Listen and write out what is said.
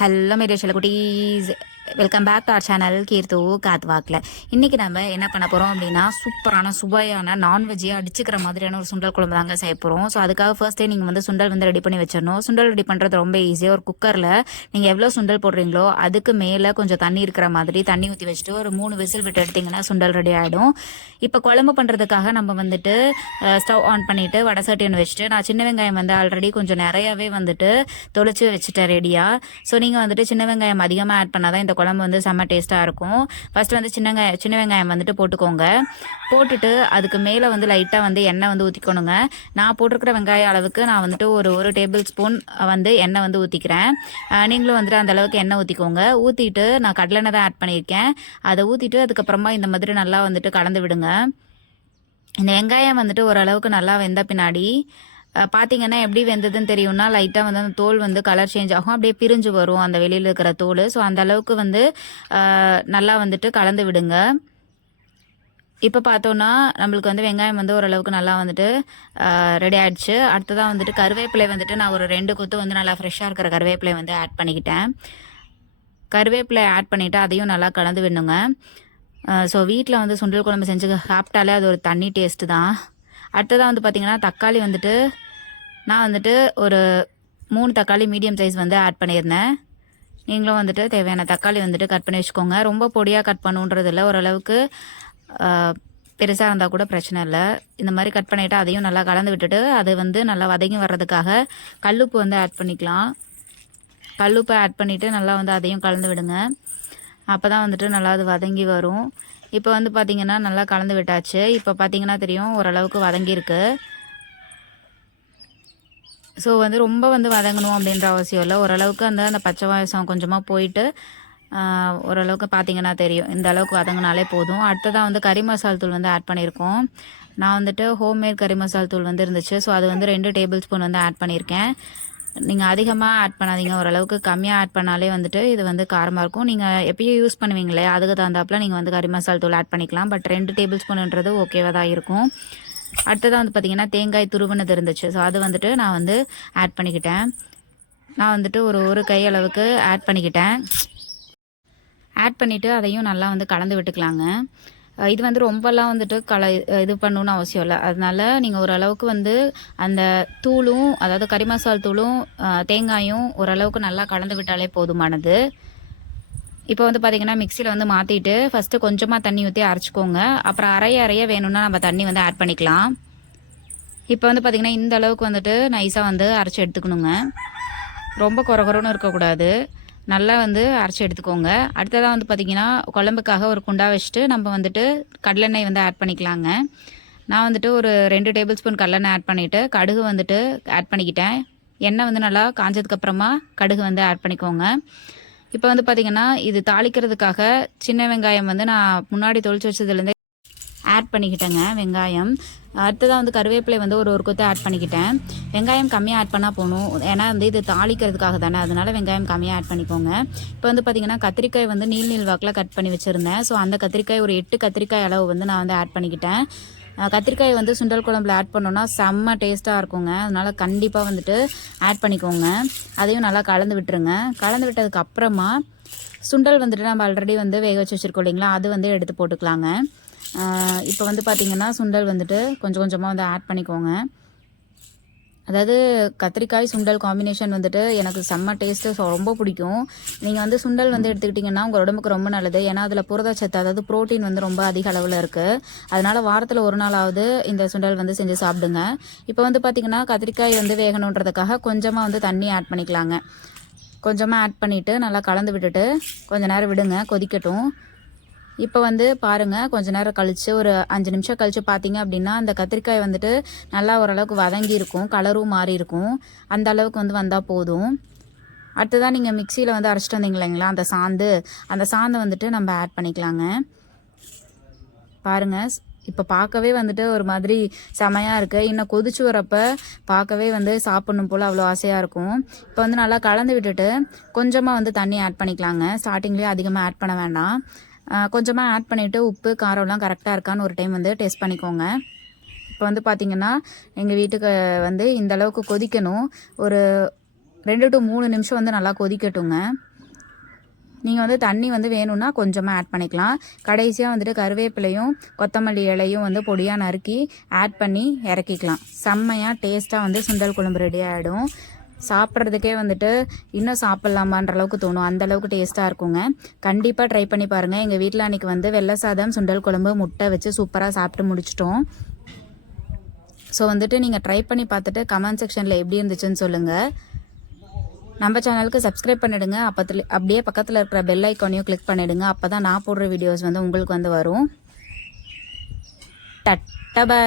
Hello மேரிய குட்டீஸ், welcome back to our channel Keerthu காத்வாக்கில். இன்றைக்கி நம்ம என்ன பண்ண போகிறோம் அப்படின்னா, சூப்பரான சுவையான நான்வெஜ்ஜை அடிச்சுக்கிற மாதிரியான ஒரு சுண்டல் குழம்பு தாங்க செய்ய போகிறோம். ஸோ அதுக்காக ஃபர்ஸ்ட்டே நீங்கள் வந்து சுண்டல் வந்து ரெடி பண்ணி வச்சிடணும். சுண்டல் ரெடி பண்ணுறது ரொம்ப ஈஸியாக. ஒரு குக்கரில் நீங்கள் எவ்வளோ சுண்டல் போடுறீங்களோ அதுக்கு மேலே கொஞ்சம் தண்ணி இருக்கிற மாதிரி தண்ணி ஊற்றி வச்சுட்டு ஒரு 3 விசில் விட்டு எடுத்திங்கன்னா சுண்டல் ரெடி ஆகிடும். இப்போ குழம்பு பண்ணுறதுக்காக நம்ம வந்துட்டு ஸ்டவ் ஆன் பண்ணிவிட்டு வடை சட்டி ஒன்று வச்சுட்டு, நான் சின்ன வெங்காயம் வந்து ஆல்ரெடி கொஞ்சம் நிறையாவே வந்துட்டு தொளிச்சு வச்சுட்டேன் ரெடியாக. ஸோ நீங்கள் வந்துட்டு சின்ன வெங்காயம் அதிகமாக ஆட் பண்ணால் தான் இந்த குழம்பு வந்து செம்ம டேஸ்ட்டாக இருக்கும். ஃபர்ஸ்ட் வந்து சின்ன வெங்காயம் வந்துட்டு போட்டுக்கோங்க. போட்டுட்டு அதுக்கு மேலே வந்து லைட்டாக வந்து எண்ணெய் வந்து ஊற்றிக்கணுங்க. நான் போட்டிருக்கிற வெங்காய அளவுக்கு நான் வந்துட்டு ஒரு டேபிள் ஸ்பூன் வந்து எண்ணெய் வந்து ஊற்றிக்கிறேன். நீங்களும் வந்துட்டு அந்த அளவுக்கு எண்ணெய் ஊற்றிக்கோங்க. ஊற்றிட்டு நான் கடலெண்ணெய் தான் ஆட் பண்ணியிருக்கேன். அதை ஊற்றிட்டு அதுக்கப்புறமா இந்த மாதிரி நல்லா வந்துட்டு கலந்து விடுங்க. இந்த வெங்காயம் வந்துட்டு ஓரளவுக்கு நல்லா வெந்த பின்னாடி பார்த்தீங்கன்னா எப்படி வெந்ததுன்னு தெரியும்னா, லைட்டாக வந்து அந்த தோல் வந்து கலர் சேஞ்ச் ஆகும், அப்படியே பிரிஞ்சு வரும் அந்த வெளியில் இருக்கிற தோல். ஸோ அந்த அளவுக்கு வந்து நல்லா வந்துட்டு கலந்து விடுங்க. இப்போ பார்த்தோன்னா நம்மளுக்கு வந்து வெங்காயம் வந்து ஓரளவுக்கு நல்லா வந்துட்டு ரெடி ஆகிடுச்சு. அடுத்ததாக வந்துட்டு கருவேப்பிலை வந்துட்டு நான் ஒரு 2 கொத்து வந்து நல்லா ஃப்ரெஷ்ஷாக இருக்கிற கருவேப்பிலை வந்து ஆட் பண்ணிக்கிட்டேன். கருவேப்பிலை ஆட் பண்ணிவிட்டு அதையும் நல்லா கலந்து விடணுங்க. ஸோ வீட்டில் வந்து சுண்டல் குழம்பு செஞ்சு சாப்பிட்டாலே அது ஒரு தண்ணி டேஸ்ட்டு தான். அடுத்ததாக வந்து பார்த்திங்கன்னா தக்காளி வந்துட்டு நான் வந்துட்டு ஒரு 3 தக்காளி மீடியம் சைஸ் வந்து ஆட் பண்ணியிருந்தேன். நீங்களும் வந்துட்டு தேவையான தக்காளி வந்துட்டு கட் பண்ணி வச்சுக்கோங்க. ரொம்ப பொடியாக கட் பண்ணுன்றது இல்லை, ஓரளவுக்கு பெருசாக இருந்தால் கூட பிரச்சனை இல்லை. இந்த மாதிரி கட் பண்ணிவிட்டு அதையும் நல்லா கலந்து விட்டுட்டு அது வந்து நல்லா வதங்கி வர்றதுக்காக கல்லுப்பு வந்து ஆட் பண்ணிக்கலாம். கல்லுப்பை ஆட் பண்ணிவிட்டு நல்லா வந்து அதையும் கலந்து விடுங்க. அப்போ தான் வந்துட்டு நல்லா அது வதங்கி வரும். இப்போ வந்து பார்த்திங்கன்னா நல்லா கலந்து விட்டாச்சு. இப்போ பார்த்திங்கன்னா தெரியும் ஓரளவுக்கு வதங்கியிருக்கு. ஸோ வந்து ரொம்ப வந்து வதங்கணும் அப்படின்ற அவசியம் இல்லை. ஓரளவுக்கு அந்த பச்சை வாசம் கொஞ்சமாக போயிட்டு ஓரளவுக்கு பார்த்திங்கன்னா தெரியும், இந்த அளவுக்கு வதங்கினாலே போதும். அடுத்ததாக வந்து கறி மசால் தூள் வந்து ஆட் பண்ணியிருக்கோம். நான் வந்துட்டு ஹோம்மேட் கறி மசால் தூள் வந்து இருந்துச்சு. ஸோ அது வந்து 2 டேபிள் ஸ்பூன் வந்து ஆட் பண்ணியிருக்கேன். நீங்கள் அதிகமாக ஆட் பண்ணாதீங்க, ஓரளவுக்கு கம்மியாக ஆட் பண்ணாலே வந்துட்டு இது வந்து காரமாக இருக்கும். நீங்கள் எப்பயும் யூஸ் பண்ணுவீங்களே அதுக்கு தகுந்தாப்பில் நீங்கள் வந்து கறி மசால் தூள் ஆட் பண்ணிக்கலாம். பட் 2 டேபிள் ஸ்பூன்ன்றது ஓகேவாக தான் இருக்கும். அடுத்ததாக வந்து பார்த்திங்கன்னா தேங்காய் துருவினது இருந்துச்சு. ஸோ அது வந்துட்டு நான் வந்து ஆட் பண்ணிக்கிட்டேன். நான் வந்துட்டு ஒரு கை அளவுக்கு ஆட் பண்ணிக்கிட்டேன். ஆட் பண்ணிவிட்டு அதையும் நல்லா வந்து கலந்து விட்டுக்கலாங்க. இது வந்து ரொம்பலாம் வந்துட்டு இது பண்ணணுன்னு அவசியம் இல்லை. அதனால நீங்கள் ஓரளவுக்கு வந்து அந்த தூளும், அதாவது கறி மசால் தூளும் தேங்காயும் ஓரளவுக்கு நல்லா கலந்து விட்டாலே போதுமானது. இப்போ வந்து பார்த்திங்கன்னா மிக்சியில் வந்து மாற்றிட்டு ஃபஸ்ட்டு கொஞ்சமாக தண்ணி ஊற்றி அரைச்சிக்கோங்க. அப்புறம் அரைய வேணும்னா நம்ம தண்ணி வந்து ஆட் பண்ணிக்கலாம். இப்போ வந்து பார்த்திங்கன்னா இந்த அளவுக்கு வந்துட்டு நைஸாக வந்து அரைச்சி எடுத்துக்கணுங்க. ரொம்ப கொரகொரன்னு இருக்கக்கூடாது, நல்லா வந்து அரைச்சி எடுத்துக்கோங்க. அடுத்ததாக வந்து பார்த்திங்கன்னா குழம்புக்காக ஒரு குண்டா வச்சுட்டு நம்ம வந்துட்டு கடலெண்ணெய் வந்து ஆட் பண்ணிக்கலாங்க. நான் வந்துட்டு ஒரு 2 டேபிள் ஸ்பூன் கடலெண்ணெய் ஆட் பண்ணிவிட்டு கடுகு வந்துட்டு ஆட் பண்ணிக்கிட்டேன். எண்ணெய் வந்து நல்லா காஞ்சதுக்கப்புறமா கடுகு வந்து ஆட் பண்ணிக்கோங்க. இப்போ வந்து பார்த்திங்கன்னா இது தாளிக்கிறதுக்காக சின்ன வெங்காயம் வந்து நான் முன்னாடி தொளிச்சு வச்சதுலேருந்தே ஆட் பண்ணிக்கிட்டேங்க வெங்காயம். அடுத்ததாக வந்து கருவேப்பிலை வந்து ஒரு கொத்து ஆட் பண்ணிக்கிட்டேன். வெங்காயம் கம்மியாக ஆட் பண்ணால் போகணும், ஏன்னா வந்து இது தாளிக்கிறதுக்காக தானே, அதனால் வெங்காயம் கம்மியாக ஆட் பண்ணிக்கோங்க. இப்போ வந்து பார்த்திங்கன்னா கத்திரிக்காய் வந்து நீள் வாக்கில் கட் பண்ணி வச்சுருந்தேன். ஸோ அந்த கத்திரிக்காய் ஒரு 8 கத்திரிக்காய் அளவு வந்து நான் வந்து ஆட் பண்ணிக்கிட்டேன். கத்திரிக்காய் வந்து சுண்டல் குழம்புல ஆட் பண்ணோன்னா செம்ம டேஸ்ட்டாக இருக்குங்க. அதனால் கண்டிப்பாக வந்துட்டு ஆட் பண்ணிக்கோங்க. அதையும் நல்லா கலந்து விட்டுருங்க. கலந்து விட்டதுக்கு அப்புறமா சுண்டல் வந்துட்டு நம்ம ஆல்ரெடி வந்து வேக வச்சு வச்சுருக்கோம் இல்லைங்களா, அது வந்து எடுத்து போட்டுக்கலாங்க. இப்போ வந்து பார்த்திங்கன்னா சுண்டல் வந்துட்டு கொஞ்சம் கொஞ்சமாக வந்து ஆட் பண்ணிக்கோங்க. அதாவது கத்திரிக்காய் சுண்டல் காம்பினேஷன் வந்துட்டு எனக்கு செம்ம டேஸ்ட்டு, ரொம்ப பிடிக்கும். நீங்கள் வந்து சுண்டல் வந்து எடுத்துக்கிட்டிங்கன்னா உங்கள் உடம்புக்கு ரொம்ப நல்லது. ஏன்னா அதில் புரதச்சத்து, அதாவது ப்ரோட்டீன் வந்து ரொம்ப அதிக அளவில் இருக்குது. அதனால் வாரத்தில் ஒரு நாளாவது இந்த சுண்டல் வந்து செஞ்சு சாப்பிடுங்க. இப்போ வந்து பார்த்திங்கன்னா கத்திரிக்காய் வந்து வேகணுன்றதுக்காக கொஞ்சமாக வந்து தண்ணி ஆட் பண்ணிக்கலாங்க. கொஞ்சமாக ஆட் பண்ணிவிட்டு நல்லா கலந்து விட்டுட்டு கொஞ்சம் நேரம் விடுங்க, கொதிக்கட்டும். இப்போ வந்து பாருங்கள், கொஞ்சம் நேரம் கழித்து ஒரு 5 நிமிஷம் கழித்து பார்த்தீங்க அப்படின்னா அந்த கத்திரிக்காய் வந்துட்டு நல்லா ஓரளவுக்கு வதங்கி இருக்கும், கலரும் மாறி இருக்கும். அந்த அளவுக்கு வந்து வந்தால் போதும். அடுத்ததான் நீங்கள் மிக்சியில் வந்து அரைச்சிட்டு வந்தீங்க இல்லைங்களா, அந்த சாந்தை வந்துட்டு நம்ம ஆட் பண்ணிக்கலாங்க. பாருங்கள், இப்போ பார்க்கவே வந்துட்டு ஒரு மாதிரி செமையாக இருக்குது. இன்னும் கொதிச்சு வரப்போ பார்க்கவே வந்து சாப்பிட்ணும் போல் அவ்வளோ ஆசையாக இருக்கும். இப்போ வந்து நல்லா கலந்து விட்டுட்டு கொஞ்சமாக வந்து தண்ணி ஆட் பண்ணிக்கலாங்க. ஸ்டார்டிங்லேயே அதிகமாக ஆட் பண்ண வேண்டாம். கொஞ்சமாக ஆட் பண்ணிவிட்டு உப்பு காரம்லாம் கரெக்டாக இருக்கான்னு ஒரு டைம் வந்து டேஸ்ட் பண்ணிக்கோங்க. இப்போ வந்து பார்த்திங்கன்னா எங்கள் வீட்டுக்கு வந்து இந்த அளவுக்கு கொதிக்கணும். ஒரு 2 to 3 நிமிஷம் வந்து நல்லா கொதிக்கட்டுங்க. நீங்கள் வந்து தண்ணி வந்து வேணும்னா கொஞ்சமாக ஆட் பண்ணிக்கலாம். கடைசியாக வந்துட்டு கருவேப்பிலையும் கொத்தமல்லி இலையும் வந்து பொடியாக நறுக்கி ஆட் பண்ணி இறக்கிக்கலாம். செம்மையாக டேஸ்ட்டாக வந்து சுண்டல் குழம்பு ரெடி ஆகிடும். சாப்பிட்றதுக்கே வந்துட்டு இன்னும் சாப்பிட்லாமான்ற அளவுக்கு தோணும், அந்தளவுக்கு டேஸ்ட்டாக இருக்குங்க. கண்டிப்பாக ட்ரை பண்ணி பாருங்கள். எங்கள் வீட்டில் அன்றைக்கி வந்து வெள்ளை சாதம், சுண்டல் குழம்பு, முட்டை வச்சு சூப்பராக சாப்பிட்டு முடிச்சிட்டோம். ஸோ வந்துட்டு நீங்கள் ட்ரை பண்ணி பார்த்துட்டு கமெண்ட் செக்ஷனில் எப்படி இருந்துச்சுன்னு சொல்லுங்கள். நம்ம சேனலுக்கு சப்ஸ்கிரைப் பண்ணிவிடுங்க. அப்படியே பக்கத்தில் இருக்கிற பெல் ஐக்கானையும் கிளிக் பண்ணிவிடுங்க. அப்போ தான் நான் போடுற வீடியோஸ் வந்து உங்களுக்கு வந்து வரும். Ta-ta by.